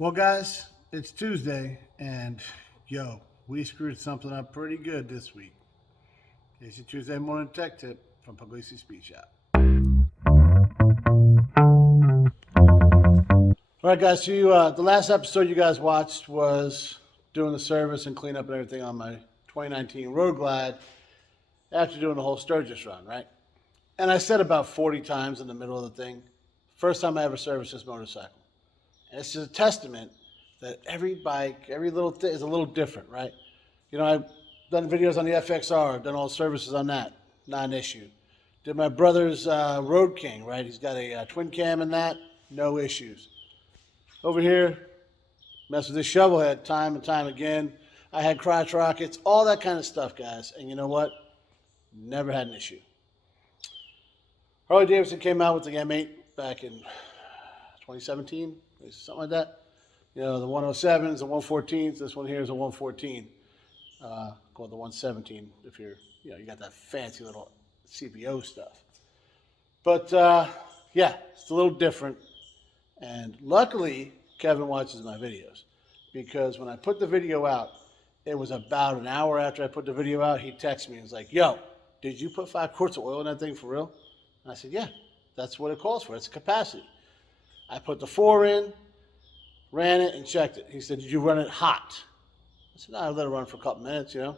Well, guys, it's Tuesday, and yo, we screwed something up pretty good this week. Here's your Tuesday morning tech tip from Pugliese Speed Shop. All right, guys. So the last episode you guys watched was doing the service and cleanup and everything on my 2019 Road Glide after doing the whole Sturgis run, right? And I said about 40 times in the middle of the thing, first time I ever serviced this motorcycle. And it's just a testament that every bike, every little thing is a little different, right? You know, I've done videos on the FXR, done all services on that, not an issue. Did my brother's Road King, right? He's got a twin cam in that, no issues. Over here, mess with this shovel head time and time again. I had crotch rockets, all that kind of stuff, guys. And you know what? Never had an issue. Harley Davidson came out with the M8 back in 2017, something like that. You know, the 107s, the 114s. This one here is a 114, called the 117 if you're, you know, you got that fancy little CPO stuff. But, yeah, it's a little different. And luckily, Kevin watches my videos because when I put the video out, it was about an hour after I put the video out, he texted me and was like, yo, did you put 5 quarts of oil in that thing for real? And I said, yeah, that's what it calls for. It's a capacity. I put the 4 in, ran it, and checked it. He said, did you run it hot? I said, no, I let it run for a couple minutes, you know,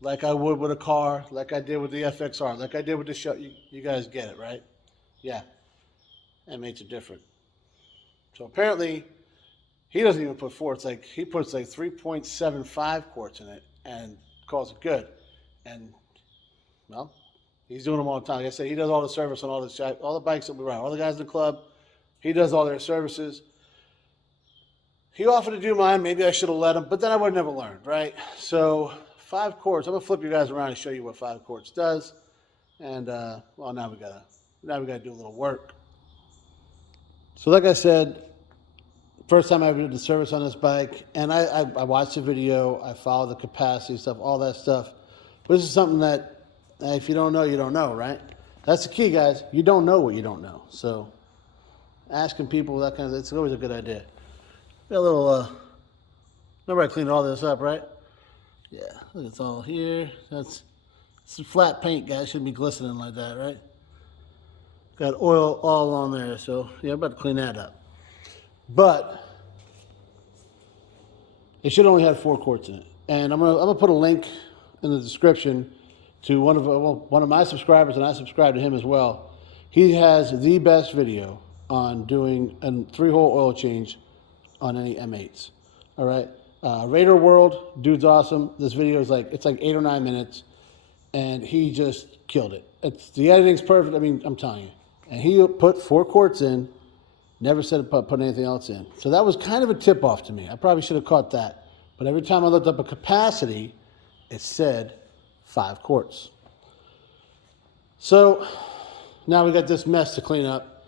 like I would with a car, like I did with the FXR, like I did with the show. You guys get it, right? Yeah, that makes it different. So apparently, he doesn't even put 4. It's like he puts like 3.75 quarts in it and calls it good. And, well, he's doing them all the time. Like I said, he does all the service on all the bikes that we ride. All the guys in the club, he does all their services. He offered to do mine. Maybe I should have let him, but then I would have never learned, right? So 5 quarts. I'm gonna flip you guys around and show you what 5 quarts does. And well, now we gotta do a little work. So like I said, first time I ever did the service on this bike, and I watched the video. I followed the capacity stuff, all that stuff. But this is something that if you don't know, you don't know, right? That's the key, guys. You don't know what you don't know. So asking people that kind of, it's always a good idea. Got a little, remember I cleaned all this up, right? Yeah, look, it's all here. It's flat paint, guys. Shouldn't be glistening like that, right? Got oil all on there, so yeah, I'm about to clean that up. But it should only have 4 quarts in it. And I'm gonna put a link in the description to one of my subscribers, and I subscribe to him as well. He has the best video on doing a 3-hole oil change on any M8s. All right, Raider World, dude's awesome. This video is like 8 or 9 minutes, and he just killed it. The editing's perfect. I mean, I'm telling you. And he put 4 quarts in. Never said put anything else in. So that was kind of a tip off to me. I probably should have caught that. But every time I looked up a capacity, it said 5 quarts. So now we got this mess to clean up,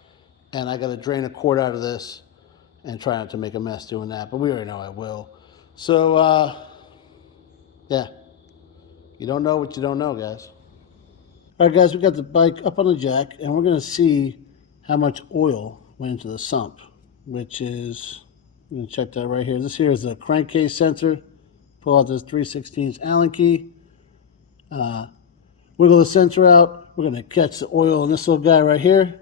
and I got to drain a quart out of this and try not to make a mess doing that. But we already know I will. So, yeah. You don't know what you don't know, guys. All right, guys, we got the bike up on the jack, and we're going to see how much oil went into the sump, which is, I'm going to check that right here. This here is the crankcase sensor. Pull out this 3/16 Allen key. Wiggle the sensor out. We're going to catch the oil in this little guy right here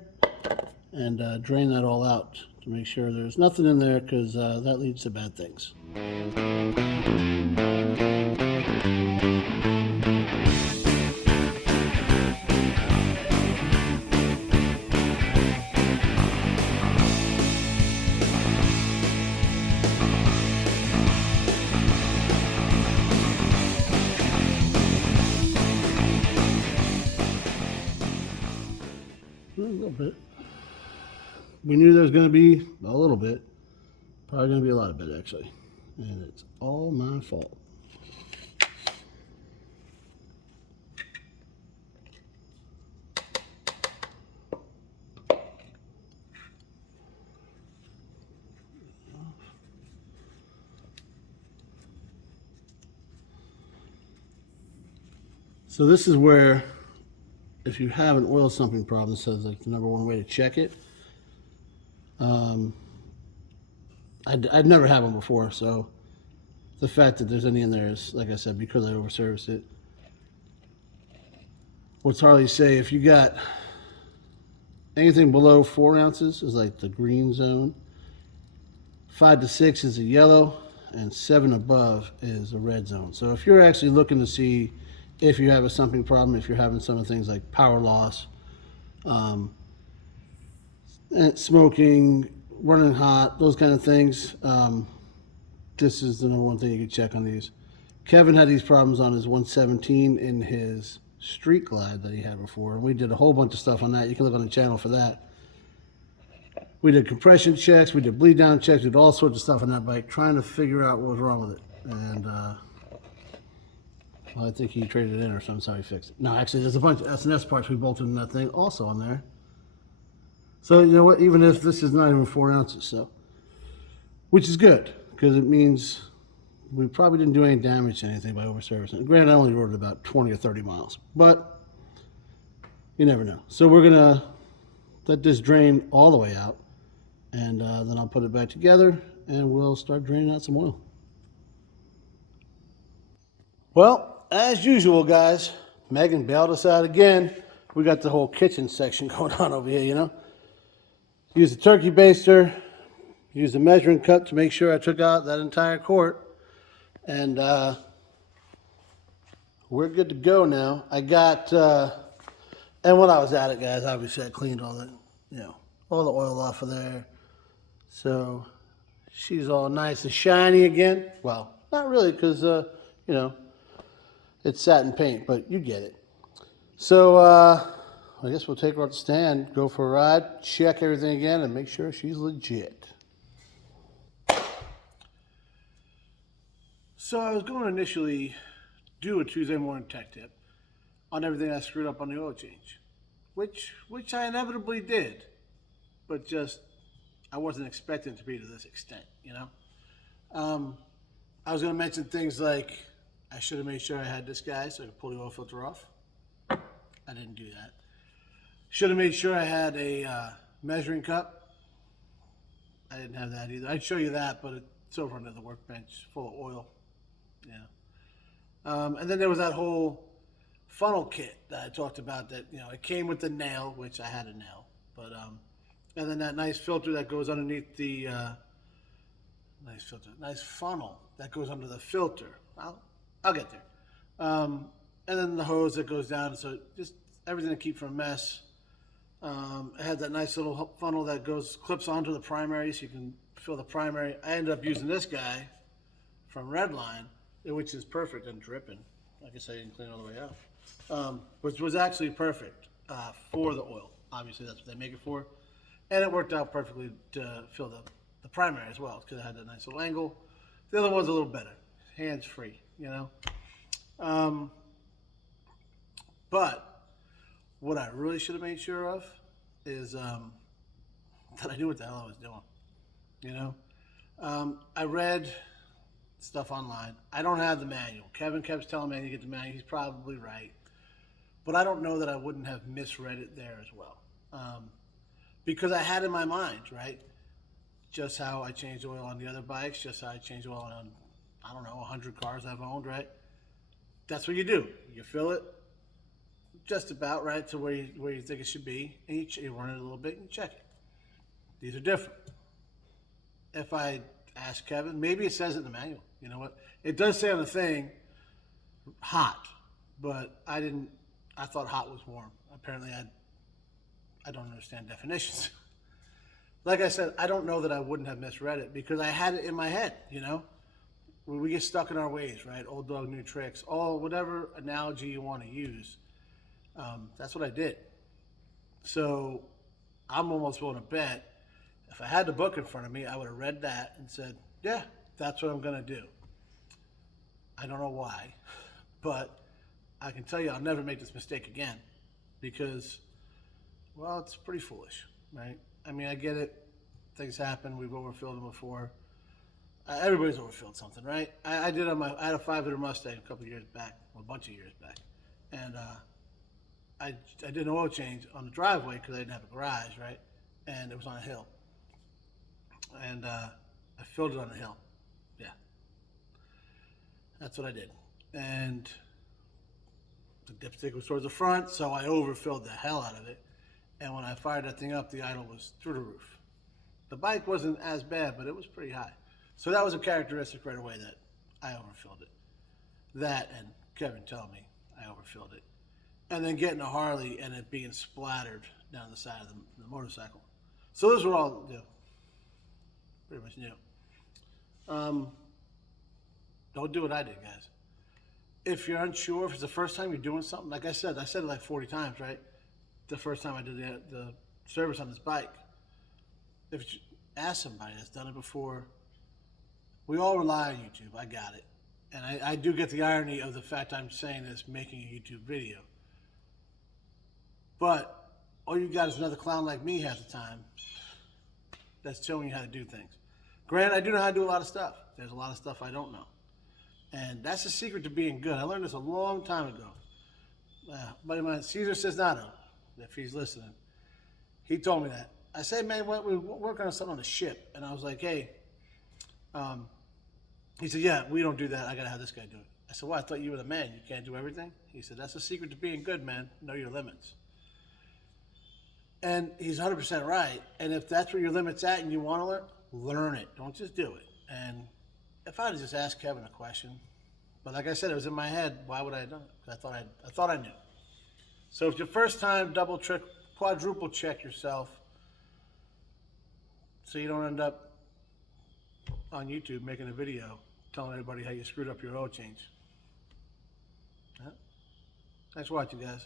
and drain that all out to make sure there's nothing in there, because that leads to bad things. A little bit. We knew there was going to be a little bit. Probably going to be a lot of it, actually. And it's all my fault. So this is where, if you have an oil sumping problem, this is like the #1 way to check it. I'd never had one before, so the fact that there's any in there is, like I said, because I overserviced it. What's Harley say? If you got anything below 4 ounces is like the green zone. 5 to 6 is a yellow, and 7 above is a red zone. So if you're actually looking to see if you have a sumping problem, if you're having some of the things like power loss, um, smoking, running hot, those kind of things, this is the number one thing you can check on these. Kevin had these problems on his 117 in his Street Glide that he had before, and we did a whole bunch of stuff on that. You can look on the channel for that. We did compression checks, we did bleed down checks, we did all sorts of stuff on that bike, trying to figure out what was wrong with it. And well, I think he traded it in or something, so he fixed it. No, actually, there's a bunch of S&S parts we bolted in that thing also on there. So you know what? Even if this is not even 4 ounces, so which is good because it means we probably didn't do any damage to anything by overservicing. Granted, I only rode about 20 or 30 miles, but you never know. So we're gonna let this drain all the way out, and then I'll put it back together, and we'll start draining out some oil. Well, as usual, guys, Megan bailed us out again. We got the whole kitchen section going on over here, you know. Use the turkey baster, use the measuring cup to make sure I took out that entire quart, and we're good to go now. I got, and when I was at it, guys, obviously I cleaned all the, you know, all the oil off of there. So she's all nice and shiny again. Well, not really, because, you know, it's satin paint, but you get it. So I guess we'll take her off the stand, go for a ride, check everything again, and make sure she's legit. So I was going to initially do a Tuesday morning tech tip on everything I screwed up on the oil change, which I inevitably did, but just I wasn't expecting it to be to this extent, you know. I was going to mention things like I should have made sure I had this guy so I could pull the oil filter off. I didn't do that. Should have made sure I had a measuring cup. I didn't have that either. I'd show you that, but it's over under the workbench full of oil. Yeah. And then there was that whole funnel kit that I talked about that, you know, it came with the nail, which I had a nail, but, and then that nice filter that goes underneath the, nice funnel that goes under the filter. I'll get there. And then the hose that goes down, so just everything to keep from a mess. It had that nice little funnel that clips onto the primary, so you can fill the primary. I ended up using this guy from Redline, which is perfect and dripping. I guess I didn't clean it all the way out, which was actually perfect for the oil. Obviously, that's what they make it for, and it worked out perfectly to fill the primary as well because it had that nice little angle. The other one's a little better, hands free, you know. But what I really should have made sure of is that I knew what the hell I was doing. You know, I read stuff online. I don't have the manual. Kevin kept telling me I need to get the manual. He's probably right, but I don't know that I wouldn't have misread it there as well, because I had in my mind, right, just how I changed oil on the other bikes, just how I changed oil on, I don't know, 100 cars I've owned, right? That's what you do. You fill it just about right to where you think it should be, and you run it a little bit and you check it. These are different. If I ask Kevin, maybe it says it in the manual. You know what? It does say on the thing, hot, but I thought hot was warm. Apparently I don't understand definitions. Like I said, I don't know that I wouldn't have misread it because I had it in my head, you know? We get stuck in our ways, right? Old dog, new tricks, whatever analogy you want to use. That's what I did. So I'm almost willing to bet if I had the book in front of me, I would have read that and said, yeah, that's what I'm going to do. I don't know why, but I can tell you I'll never make this mistake again because, well, it's pretty foolish, right? I mean, I get it. Things happen. We've overfilled them before. Everybody's overfilled something, right? I had a 5-liter Mustang a couple of years back, well, a bunch of years back, and I did an oil change on the driveway because I didn't have a garage, right? And it was on a hill. And I filled it on the hill. Yeah. That's what I did. And the dipstick was towards the front, so I overfilled the hell out of it. And when I fired that thing up, the idle was through the roof. The bike wasn't as bad, but it was pretty high. So that was a characteristic right away that I overfilled it. That and Kevin telling me I overfilled it. And then getting a Harley and it being splattered down the side of the motorcycle. So those were all pretty much new. Don't do what I did, guys. If you're unsure, if it's the first time you're doing something, like I said it like 40 times, right? The first time I did the service on this bike. If you ask somebody that's done it before, we all rely on YouTube. I got it. And I do get the irony of the fact I'm saying this, making a YouTube video. But all you got is another clown like me half the time that's showing you how to do things. Granted, I do know how to do a lot of stuff. There's a lot of stuff I don't know. And that's the secret to being good. I learned this a long time ago. Buddy of mine, Caesar Cisnato, if he's listening, he told me that. I said, man, we're working on something on the ship. And I was like, hey, he said, yeah, we don't do that. I got to have this guy do it. I said, well, I thought you were the man. You can't do everything? He said, that's the secret to being good, man. Know your limits. And he's 100% right. And if that's where your limit's at and you want to learn it. Don't just do it. And if I had just asked Kevin a question, but like I said, it was in my head, why would I have done it? Because I thought I knew. So if your first time, double, quadruple check yourself so you don't end up on YouTube making a video telling everybody how you screwed up your oil change. Thanks for watching, guys.